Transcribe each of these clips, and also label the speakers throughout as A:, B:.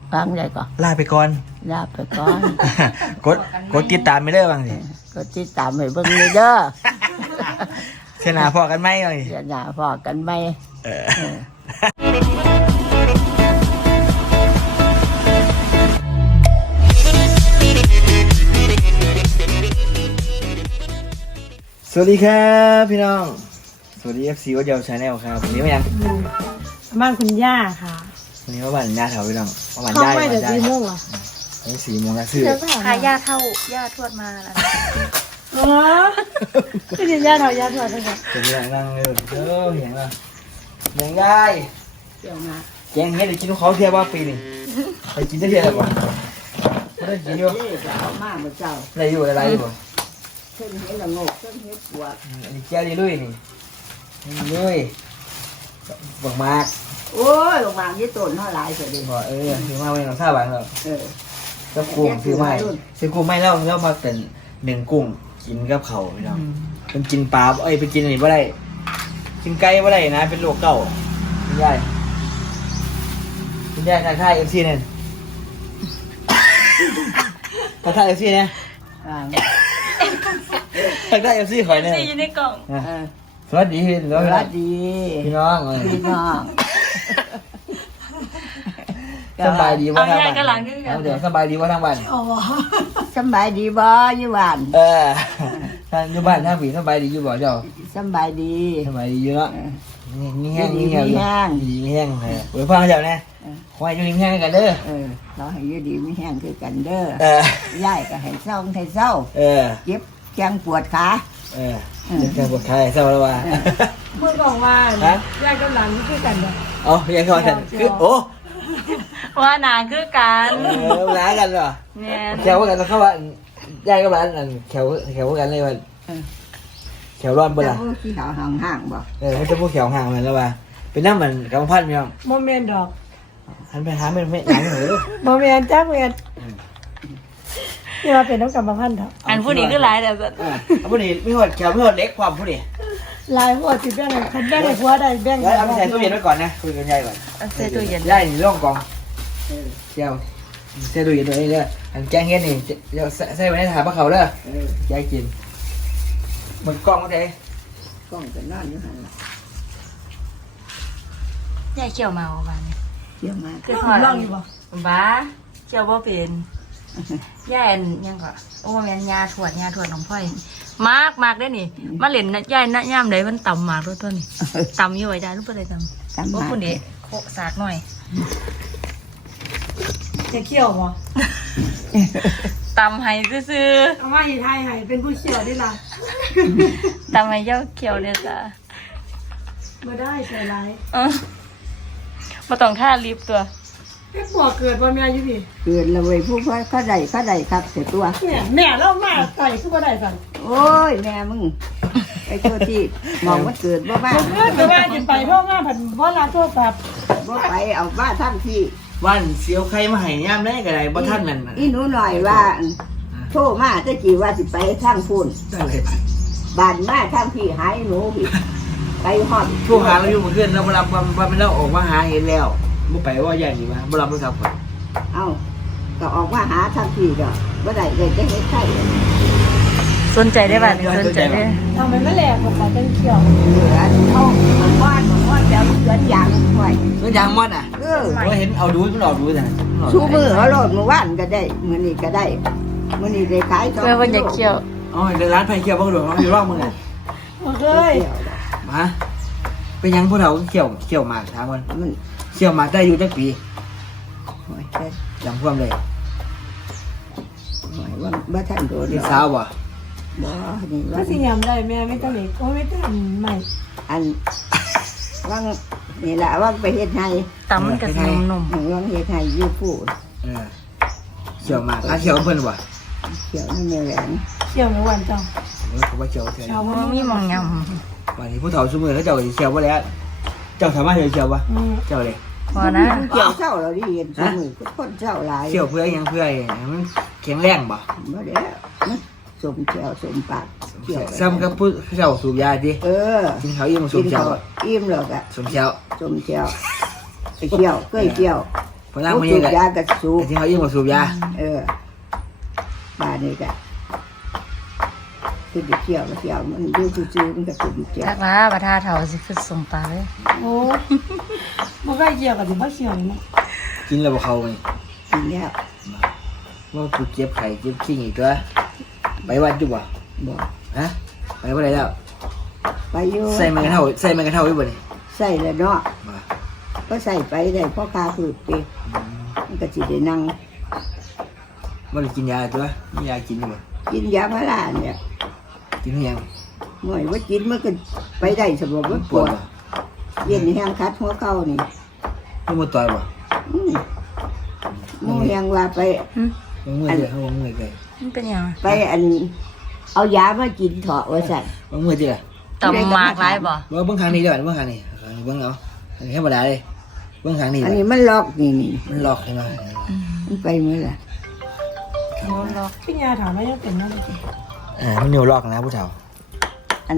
A: ฟังได้ก่อน
B: ลาไปก่อน
A: ลาไปก่อน
B: กดติดตามไม่เด้อบางสิ
A: ก็ติดตามให้เบิ่งเลยเด้อ
B: เสนาพอกันไหมเลย
A: อย่าหน้าพอกันไหม
B: สวัสดีครับพี่น้องสวัสดี FC วัดเยาวชาแนลครับวันนี้มายัง
C: บ้านคุณย่าค่ะ
B: วันนี้มาบ้านย่าแถวพี่น้องมาบ้าน
C: เข้า
B: ย่า
C: ไม่
B: บ้า
C: เดี๋ย
B: น
C: ว
B: ย่า
C: 4 โมงเหรอ
B: อันนี้4 โมงแล้วซื้อ
D: พาย่าเข้าย่าทวดมาแล้ว
C: อ๋อพี่ดินย่าเท่าย่าถอดไปก่อน
B: จะมีนั่งเลยเห็นป่ะยังไง
A: เดี๋ยวมา
B: แกงเฮ็ดได้กินของเขาเทียบว่าปีหนึ่งไปกินได้เทียบป่ะไม่ได้กินอยู่
A: เด้อจะเอามาบ่เจ้า
B: อะไรอยู่อะไรอยู่
A: เพิ่นเฮ็ดละโงกเพิ่นเฮ็ดปวด
B: อันนี้แก้ดีลุยนี่ลุยบักมาก
A: โอ้ยลงวางยี่ต้นเท่าหลายเสียดิ
B: บอกซื้อมาไว้หลังท่าบ้านเรา
A: เออ
B: ก็กุ้งซื้อไม่ซื้อกุ้งไม่แล้วมาเป็น1 กุ้งกินกับเขาพี่น้องเป็นกินปลาไปกินอะไรบ่ได้กินไก่บ่ได้นะเป็นโรคเก่าคุณยายทักทายเอฟซีเนี่ยทักทายเอฟซีเนี่ย
A: อ่า
B: ทักทายเอฟซีข่อยเนี่ย
D: อยู่ในกล่อง
A: เออ
B: สวัสดีพี่
A: สวัสดี
B: พี่น้อง
A: พี่น้อง
B: สบายดีว่าทางบ้าน
D: เอาย่าก็หลังคือกัน
B: เดี๋ยวสบายดีว่าทางบ้าน
C: อ๋อ
A: สำบายดีบ่อยู่บ้าน
B: ทางอยู่บ้านทางผีสบายดีอยู่บ่เจ้า
A: สำบายดี
B: สบายดีอยู่เนาะนี่แห้ง
A: ดี
B: นี่แห้ง
A: มีแห้ง
B: ดีมีแห้งเว้ยฟังเจ้าเนี่ยขอให้อยู่นิ่งแห้งกันเด้อ
A: เออเราให้อยู่ดีไม่แห้งคือกันเด้อ
B: เออย
A: ายก็ให้เศร้าให้เศร้า
B: เออ
A: เจ็บแข้งปวดขา
B: เออเจ็บแขนปวดขาเศร้าแล้วว่า
C: เมื่อก่อนว่า
B: ฮะ
C: ย่ากับหลานนี่คือกันเนาะ
B: เอายังก่อนกันคือโอ้
D: ว่าหนาคือกัน
B: ร้ายกันเหรอ
D: เนี่ย
B: แขวว่ากันเขาว่ายายกับร้านอันแขวว่ากันเลยว่าแขวร้อนเป
A: แต่
B: ล่า
A: พวกที่เขาห่างๆบ่
B: เขาจะพูดแขวห่างมันแล้วว่าเป็นน้ำมันกำพันพี่น้อง
C: โมเมนต์ดอก
B: หันไปหาไม่หนังหรือ
C: โมเมนต์จ้าเมนนี่ว่าเป็นน้องกรรมพันธ์เถอะ
D: อันผู้นี้คือหลายแต่แบบ
B: ผู้นี้ไม่หดแขวไม่หดเล็กความผู้นี้
C: ลายหัวสิแบ่งคันแบ่งให้ผัวได้แบ่ง
B: แล้วเอาไปใส่ตู้เย็นไว้ก่อนนะคุยกันยายก่อน
D: ใส่ตู้เย็น
B: ยายนี่ร่องกองแก้วใส่ตู้เย็นตัวนี้เลยอันแกงเฮ็ดนี่เดี๋ยวใส่ไว้ในถาดปลาเขาเด้อยายกินหมดกล้องก็ได้
A: กล้องก็นอนอยู่หั่นล่ะ
D: ย่าเขี่ยวมาบ้านนี้
A: เยี่ยมมาก
D: คือ
C: ข
D: ท
C: อ
D: อด
C: ลองอยู่บ่
D: บ้าเขี่ยวบ่เป็นย่าอันยังก็โอ้แม่นยาถวดของพ่อยมากได้นี่มาเล่นนะย่านะย่ามใดมันต่ำมากด้วยตัวนี้ต่ำอยู่ไว้ได้รู้บ่ได้ต่ำ
A: สำ
D: โอ้
A: บาย
D: ผู้นี้โคสากหน่อย
C: จะเขี้ยวบ่
D: ต่ำให้ซื่อ
C: เอามาให้ไทยให้เป็นผู้เขี้ยวได้ล่ะ
D: ๆต่ำให้เจ้าเขี่ยวเนี่ยจ้ะ
C: บ่ได้ใจร้าย
D: มาต้องท่าลิฟต์ตัว
C: ไอ้ผัวเกิดบ่แม่อยู่พี่
A: เกิดและเว้ยผู้พ่อเขาได้ครับเสียตัว
C: เนี่ยแม่เรามาใส่คือบ่ได้สั่น
A: โอ้ยแม่มึงไอ้ตัวที่มองมันเกิดบ่บ้า
C: เมื่อไปว่าสิไปโทรมาผันบ่รับโทรศัพท์
A: บ่ไปเอาบ้าท่านที่
B: วันเสียวใครมาให้ย่ามได้ก็ได้บ่ท่านนั่น
A: อีหนูหน่อยว่าโทรมาจะกี่ว่าสิไปทางพูน
B: ได้เลย
A: บ้านมาทางพี่หายหนูพี่ไปฮอด
B: ผู้หาเราอยู่เมื่อคืนเราบ่รับว่ามันเราออกมาหาเห็นแล้วบ่ไปว่าอย่างนี้ว่าบ่รับโทรศัพท์ก่อน
A: เอ้าก็ออกมาหาทางพี่ก็บ่ได้เลยจะเฮ็ดไข่
D: สนใจได้ป่ะสนใจได้
C: ทำไมไม่แหลกผมมาจังเขี้ยว
A: เหลือเข้ามันว่านเดี๋ยวเกินอย่างค่อย
B: เรื่องยางมอดอ่ะว่าเห็นเอาดูมันออกดูแต่
A: ชูมือเอาโลดมื้อวานก็ได้มื้อนี้ก็ได้มื้อนี้ได้ขาย2
D: เมื่อวันอยากเขี่ยว
B: อ๋อเดี๋ยวร้านไผ่เขียวบ่กระโดดเขาอยู่รอบมึงอ่ะ
C: บ่เคย
B: มาเป็นยังพวกเราเขียวหมากถามมัน
A: มัน
B: เขียวหมากได้อยู่จักปี
A: โอ้ยแต่
B: จำความเลย
A: โอ้ยว่าบ่ทันโดน
B: นี่สาวบ่
A: บ่นี่
C: ก็
A: ว่า
C: สิยำได้แม่ไม่ต้องนี่ก็ไม่ต้องใหม่
A: อันว่างนี่ล่ะว่างไปเฮ็ดให้
D: ตำมันกับนม
A: ว่างเฮ็ดให้อยู่ผู้
B: เขียวหมากถ้าเขียวเพิ่นบ่
A: เขียวนี่แม่แหวน
C: เขี้ยวไม่หวานจัง
B: เขาว่าเขียวเท่า
C: ชาว
D: เพ
C: บ้า
D: ราะ
C: น
D: มีมองย
B: วันนี้ผู้เฒ่าซุมื้อเขาเจ้าเขียวบ่แล้วเจ้าสามารถเขียวบ่เจ้าเลย
D: ำพอนะ
A: เขียวเศร้าเราดิเห็นซุมือคนเศร้าหลาย
B: เขียวเพื่อยังเพื่อมันแข็งแรงบ่
A: บ่ได้สมแก้วสมปากเขียว
B: ซ้ำกับผู้เจ้าสูบยาดิ
A: เออ
B: กินข้าวอิ่มส
A: กิ
B: ม
A: น
B: เจ้า
A: ข้าวอิ่มแล้วก็
B: สมเจ้า
A: สมแก้วไปเขียวเคยเขียว
B: พลังมันยังไง
A: ยากับสูบ
B: ที่เขายิ่งกว่าสูบยา
A: บ้านนี่ก็คือไปเที่ยวมันอยู่ซื่อๆมันก็คือเที่ยว
D: ทักมาประทาเถาสิคือส่งปลาเลย
C: โอ้บ่ใกล้เกี่ยวกับสิบ่เกี่ยวนี่
B: กินแล้วบ่เขาไง
A: กินแล้ว
B: ว่ากูเจ็บไข้เจ็บขี้อีกตัวไปวัดอยู่บ่
A: บ่
B: ฮะไปว่าไรแล้ว
A: ไปอยู่
B: ใส่มันกระเท่าอยู่บ่นี่
A: ใส่แล้วเนาะ
B: บ่
A: ก็ใส่ไปได้เพราะคาผืดไปมันก็สิได้นั่ง
B: มันกินยาตัวมียากินอยู่บ่
A: กินยาพาราเนี่ย
B: กินยัง
A: หน่วยว่ากินมันก็ไปได้สมบูรณ์ปวด
B: บ่
A: เย็นแห้งคัดหัวเข่านี่
B: มึงมาต่อยบ่
A: หมูแห้งว่าไป
B: มึงเมื่อยเด้อเขาเมื่อยไกล
D: มันเป็นยัง
A: ไปเอายามากินเถาะว่าสั่น
B: มึงเมื่อยเด้อ
D: ต่ำมากไรบ่
B: เบิ่งทางนี้เด้อเบิ่งทางนี้เบิ่งเอาอันนี้ธรรมดาเลยเบิ่งทางนี้
A: อันนี้มันล็อกนี่
B: มันหลอกใช่ไหม
A: มันไปเมื่อไหร่
D: โน้นล็อก
C: พี่ยาถามว่ายังเป็นนั่นเลย
B: มันนิ้วหลอกนะผู้เฒ่า
A: อัน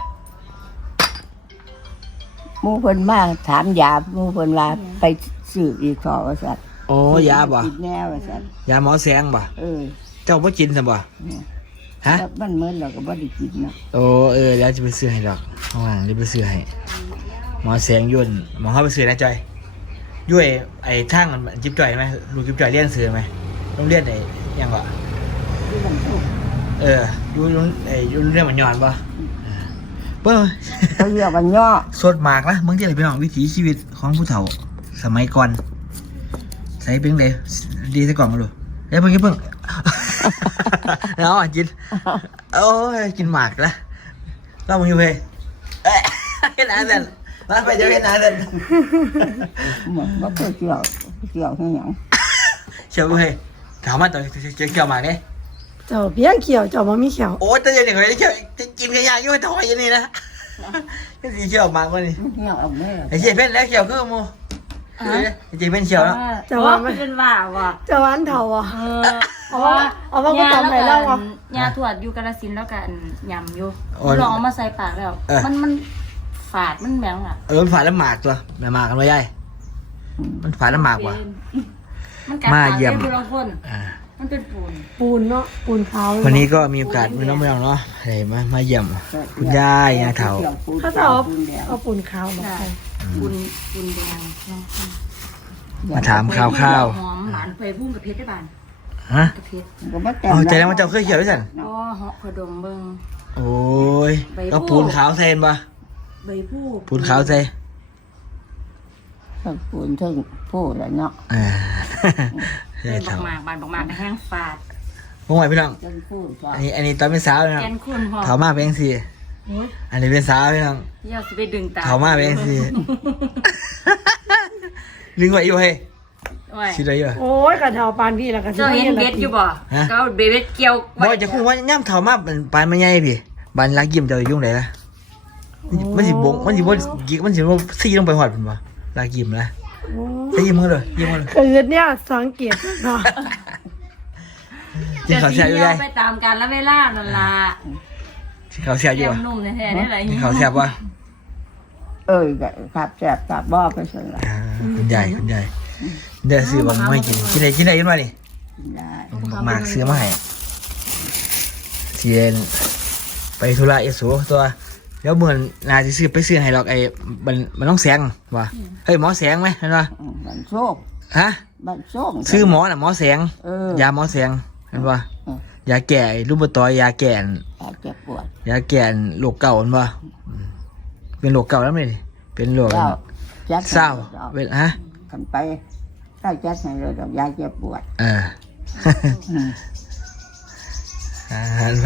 A: หมูเพิ่นมาถามยาหมูเพิ่นว่าไปซื้ออีกเถาะว่าสั่น
B: โอ้ยาบ่
A: กินแน่ว่าสั่น
B: ยาหมอแสงบ่ เจ้าบ่กินซะบ่ฮะ
A: แล้วมันเมื่อเราก็บ่ได้กินเนาะ
B: โอ้แล้วจะไปซื้อให้ดอกข้างหลังจะไปซื้อให้หมอแสงยุ่นหมอเข้าไปซื้อนะจอยยุ่ยไอ้ทางมันจิ๊บจ่อยไหมลูกจิ๊บจ่อยเรียนซื้อไหมโรงเรียนไอ้ยังวะ
A: ที่มันสุก
B: ยุ่นยุ่นเรียนมันหย่อนป่ะเปิ้ล
A: เขาเรียกว่าย่อ
B: สดมากนะมึงที่ไหนไปน้องวิถีชีวิตของผู้เฒ่าสมัยก่อนใส่เป็นเลยดีซะก่อนมาดูเพิ่ง แล้วอ่ะจินโอ้ยกินหมากละเรามึงอยู่เพเห็นอะไรกันมาไปเจอเห็นอะไรกัน
A: บ่เคยเกี่ยวให้หยัง
B: เชียวเพถามมาต่อเกี่ยวหมากเนี่ย
C: เจ้าเพียงเขียวเจ้าบ่มีเขียว
B: โอ้แต่ยังเด็กคนนี้เกี่ยวจะกินกันยากยุ่งถอยอย่างนี้นะนี่สีเกี่ยวหมากวันนี้
A: มันเกี่ยวเอาแม่
B: ไอ้เจี๊ยบเป็นแล้วเกี่ยวคือมูไอ้เจี๊ยบเป็นเขียวแล้ว
C: เจ้าว่ามัน
D: เป็นว่าว่ะ
C: เจ้าว่าอันเฒ่าอ่ะ
D: เพราะว่า
C: เอาว่าก็จำไหนเล่าอ่ะ
D: ยาถวดอยู่กาฬสินธุ์แล้วกันยำอยู่ลองเอามาใส่ปากแล้ว มันฝาดมันแมวอ่ะ
B: มันฝาดแล้วหมากตัวแม่หมากกันไว้ยัยมันฝาดแล้วหมากว่ะ
D: มันกัด
B: มาเยี่ยม
D: เป็นคน มันเป็นปูน
C: ปูนเนาะปูนขาว
B: วันนี้ก็มีโอกาสมีน้องแมวเนาะอะไรมาเยี่ยมคุณย่ายาเถา
C: เขาจะเอาปูนขาวมาใส่
D: ปูนแดง
B: มาถามข่าว
D: หอมหลานไปพุ่งกับเพชรได้บ้าน
B: ฮะ
D: กับเพชร
A: ก็บ่แต่
B: อ๋อใจแล้วมันเจ้าเคยเขียวด้วยสัน
D: อ๋อเหาะขดมเบิง
B: โอ้ยก็ปูนขาวเซนปะ
D: ใบผู้
B: ปูนขาวเซ
A: ทั้งปูนทั้งผู้แล้วเนาะ
D: เป็นบักหมากบานบักหมากแห้งฝาด
B: พวกไหวพี่น้อง
A: ทั้งผู้ก็
B: อันนี้ตอนเป็นสาวเลยนะ
D: แกนคุณหอม
B: เถามาเป็นสิอันนี้เป็นสาวพี่น้อง
D: เดี๋ยวสิไปดึงตา
B: เถามาเป็นสิลึงไว้อยู่เฮ้ย
D: โอ้ย
B: สิได้อยู่
C: โอ้ยกระเทาปานพี่แล้วก็
D: เจ้าเห็นเบ็ดอยู่บ่
B: ฮะ
D: เจ้าเบ็ดเกี่ยว
B: บอกจะคุ้ว่าย่ำเถามาเป็นปานมันใหญ่พี่บานลักยิ้มเจะยุ่งไหนล่ะมันสิบงมันสิบ่ยิกมันสิบ่ซี่ลงไปหอดเป็นบ่ลักยิ้มนะใส่ยิ้มมือเลยยิ้มมือเลย
C: คือเนี่ยสังเกตเนาะ
B: กินข้าวแซ่บอยู่ได้
D: ไปตามกันแล้วเวลานั่นล่ะ
B: กินข้าวแซ่บอยู่
D: แก้ม
B: วะ
D: นุ่มแท้ๆได้ไร
B: กินข้าวแซ่บวะ
A: ก็ขับแซ่บขับบ่ไปซั่นล่ะ
B: คุณยายเดี๋ยวซื้อบังไม่กินอะไรกินมาดิ
A: ได้
B: หมากซื้อมาให้เทียนไปธุระเอโซตัวแล้วเหมือนนาจะซื้อไปซื้อให้หรอกไอ้มันต้องแสงว่ะเฮ้ยหมอแสงไหมเห็นป่ะ
A: บ้านโชค
B: ฮะ
A: บ้านโชค
B: ซื้อหมอน่ะหมอแสง ยาหมอแสงเห็นป่ะยาแก่รูปตอยยาแก่
A: อาจจะปวด
B: ยาแก่โรคเก่าเห็นป่ะเป็นโรคเก่าแล้วมั้ยเป็นโรค
A: แล้วจัด
B: เศร้าเป็นฮะ
A: กันไปถ้าจัดให้เลยดอกยาเจ็บปวด
B: หันไป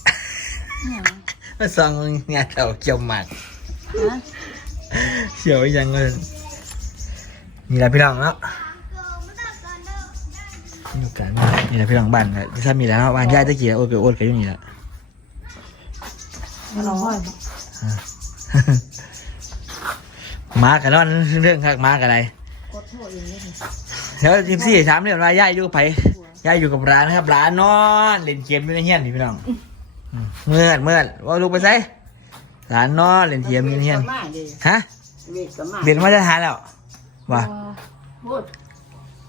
B: มาส่องงานเราเกี่ยวหมากเกี่ยวยังเงินมีอะไรพี่น้องเนาะมีการมีอะไรพี่น้องบ้านนะถ้ามีแล้วบ้านญาติตะเกียบโอ้ยโอ้ยกันอยู่นี่แหละ
C: เราห้อย
B: มากันเนาะเรื่องคักมากันอะไรแล้วทีมสี่ถามเรื่องว่าย่าอยู่กับไผย่าอยู่กับร้านนะครับร้านนอนเล่นเกมอยู่ในเฮียนนี่พี่น้องเมื่อนว่าลูกไปไสร้านนอนเล่นเกมอยู่ในเฮียนฮะเรียนมาตรฐานแล้วว่า
D: พูด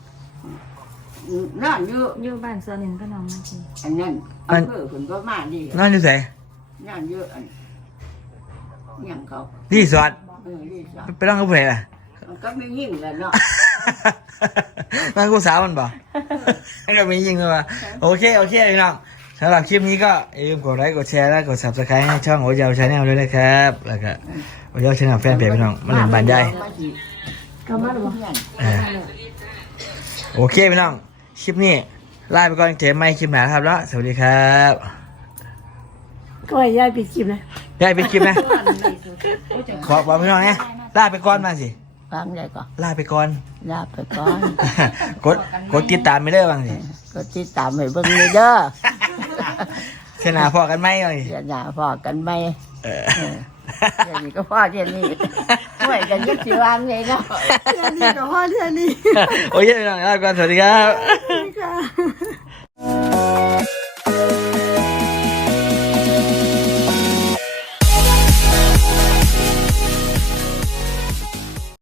A: นอนอยู่
D: อยู่บ้านสวนนินพนมมาสิ
A: อันนั้นอำเภอคุณก็มาดี
B: นอนอยู่ไส
A: นอนอยู่อันยังเขา
B: รีสอร์ท
A: รีสอร์ท
B: ไปนอนกับผู้ใดล่ะ
A: มันก็ไม่ยิ่งเลยเนาะ
B: นอนกับผู้สาวมันบ่ก็มียิงเลยว่ะโอเคพี่น้องสำหรับคลิปนี้ก็อย่าลืมกดไลค์กดแชร์และกด Subscribe ให้ช่องโอเยาวชาแนลด้วยนะครับแล้วก็โอเยาวชาแนลแฟนเพจพี่น้องมาเล่นบ้านใหญ่
C: เข้ามาหรือเปล่า
B: โอเคพี่น้องคลิปนี้ลาไปก่อนเจอกันใหม่คลิปหน้าครับแล้วสวัสดีครับ
C: ก็ให้ยายปิดคลิปนะ
B: ได้เป็นคลิปนะขอบอกพี่น้องเนี่ยลาไปก่อนมาสิ
A: ฟังได้ก็
B: ลาไปก่อน
A: ลาไปก่อน
B: กดติดตามไม่ได้บ้างสิ
A: ก็ติดตามให้เบิ่งเลยเด้อ
B: เสนาพอกันไหมเลย
A: เดี๋ยวหน้าพอกันไหม
B: เออ
A: เดี๋ยวนี้ก็พ่อเดี๋ยวนี้ช่วยกันยึดชีวางเลยเนาะ
C: เท่านี้กับพ่อเท่านี้
B: โอเคพี่น้องลาไปก่อนสวัสดีครับ
C: ค่ะ